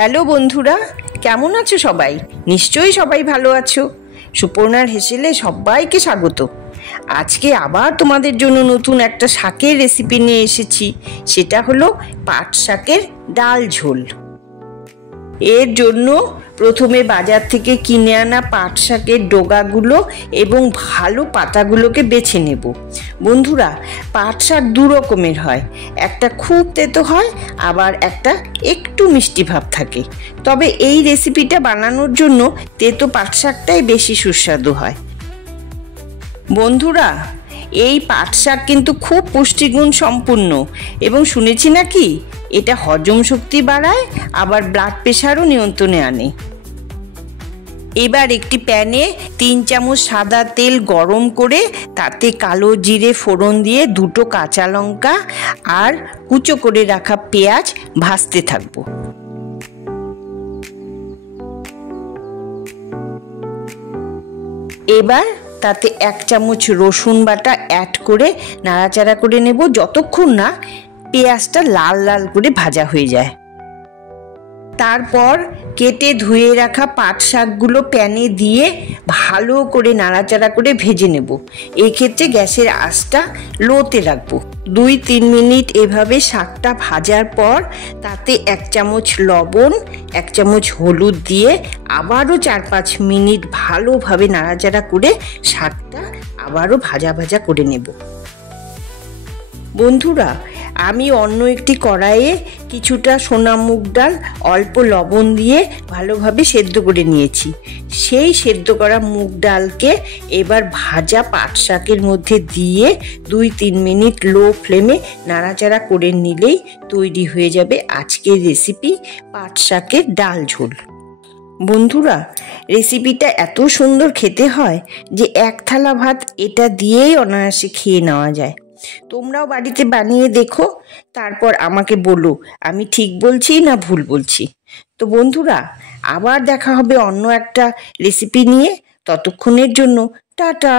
Hello বন্ধুরা, কেমন আছো সবাই? নিশ্চয়ই সবাই ভালো আছো। সুপর্ণার হেসেলে সবাইকে স্বাগত। আজকে আবার তোমাদের জন্য নতুন একটা শাকের রেসিপি নিয়ে এসেছি। সেটা হলো পাট শাকের ডাল ঝোল। এর জন্য প্রথমে বাজার থেকে কিনে আনা পাট শাকের ডগাগুলো এবং ভালো পাতাগুলোকে বেছে নেব। বন্ধুরা, পাট শাক দু রকমের হয়, একটা খুব তেতো হয়, আবার একটা একটু মিষ্টি ভাব থাকে। তবে এই রেসিপিটা বানানোর জন্য তেতো পাট শাকটাই বেশি সুস্বাদু হয়। বন্ধুরা, এই পাট শাক কিন্তু খুব পুষ্টিগুণ সম্পূর্ণ এবং শুনেছি নাকি এটা হজম শক্তি বাড়ায়, আবার ব্লাড প্রেশারও নিয়ন্ত্রণে আনে। এবার একটি প্যানে 3 চামচ সাদা তেল গরম করে তাতে কালো জিরে ফোড়ন দিয়ে 2টো কাঁচা লঙ্কা আর কুচো করে রাখা পেঁয়াজ ভাজতে থাকবো। এবার তাতে 1 চামচ রসুন বাটা অ্যাড করে নাড়াচাড়া করে নেব যতক্ষণ না পেঁয়াজটা লাল লাল করে ভাজা হয়ে যায়। তারপর কেটে ধুয়ে রাখা পাট শাকগুলো প্যানে দিয়ে ভালো করে নাড়াচাড়া করে ভেজে নেব। এক্ষেত্রে গ্যাসের আঁচটা লোতে রাখবো। 2-3 মিনিট এভাবে শাকটা ভাজার পর তাতে 1 চামচ লবণ, 1 চামচ হলুদ দিয়ে আবারও 4-5 মিনিট ভালোভাবে নাড়াচাড়া করে শাকটা আবারও ভাজা ভাজা করে নেব। বন্ধুরা, আমি অন্য একটি কড়াইয়ে কিছুটা সোনা মুগ ডাল অল্প লবণ দিয়ে ভালোভাবে সেদ্ধ করে নিয়েছি। সেই সেদ্ধ করা মুগ ডালকে এবার ভাজা পাট শাকের মধ্যে দিয়ে 2-3 মিনিট লো ফ্লেমে নাড়াচাড়া করে নিলেই তৈরি হয়ে যাবে আজকের রেসিপি পাট শাকের ডাল ঝোল। বন্ধুরা, রেসিপিটা এত সুন্দর খেতে হয় যে 1 থালা ভাত এটা দিয়েই অনায়াসে খেয়ে নেওয়া যায়। তোমরাও বাড়িতে বানিয়ে দেখো, তারপর আমাকে বলো আমি ঠিক বলছি না ভুল বলছি। তো বন্ধুরা, আবার দেখা হবে অন্য একটা রেসিপি নিয়ে। ততক্ষণের জন্য টাটা।